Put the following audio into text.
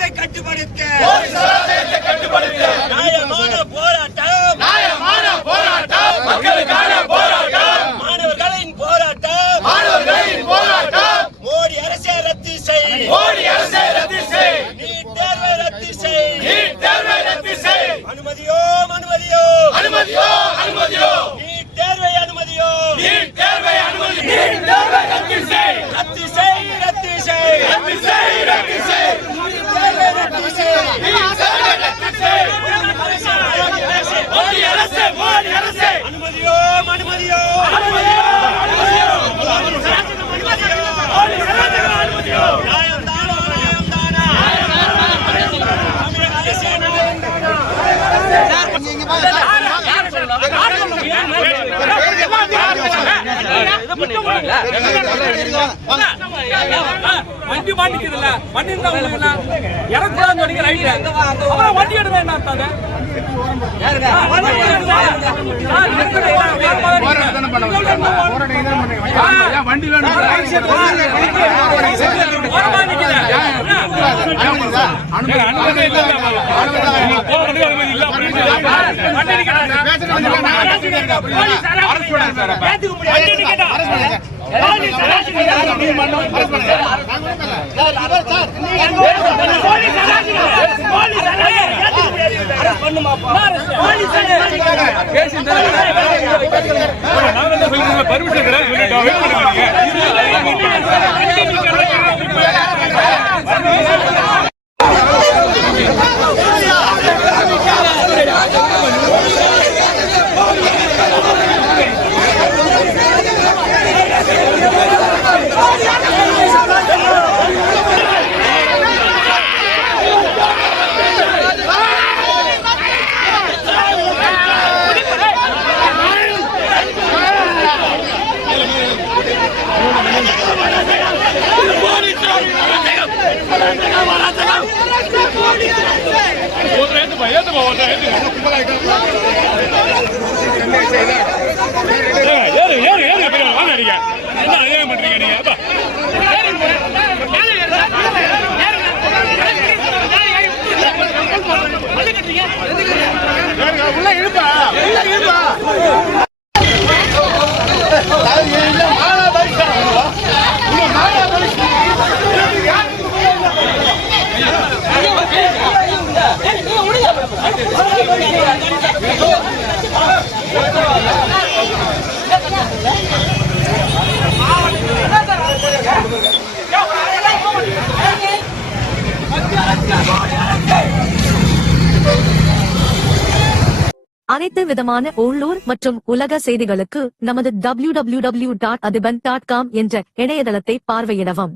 கட்டுப்படுத்த நியாயமான போராட்டம் மக்களுக்கான போராட்டம் மாணவர்களின் போராட்டம் மோடி அரசை ரத்து செய் நீட் தேர்வை ரத்து செய் அனுமதியோ நீட் தேர்வை அனுமதியோ ரத்து செய் அனுமதியோ வண்டி மாட்டிக்குதுல்ல வண்டி இறக்கூடாதுன்னு சொன்னீங்க ரைட்டு அப்புறம் வண்டி எடுக்க என்ன வண்டி வேணும் அனைத்து விதமான உள்ளூர் மற்றும் உலக செய்திகளுக்கு நமது www.adhiban.com என்ற இணையதளத்தை பார்வையிடவும்.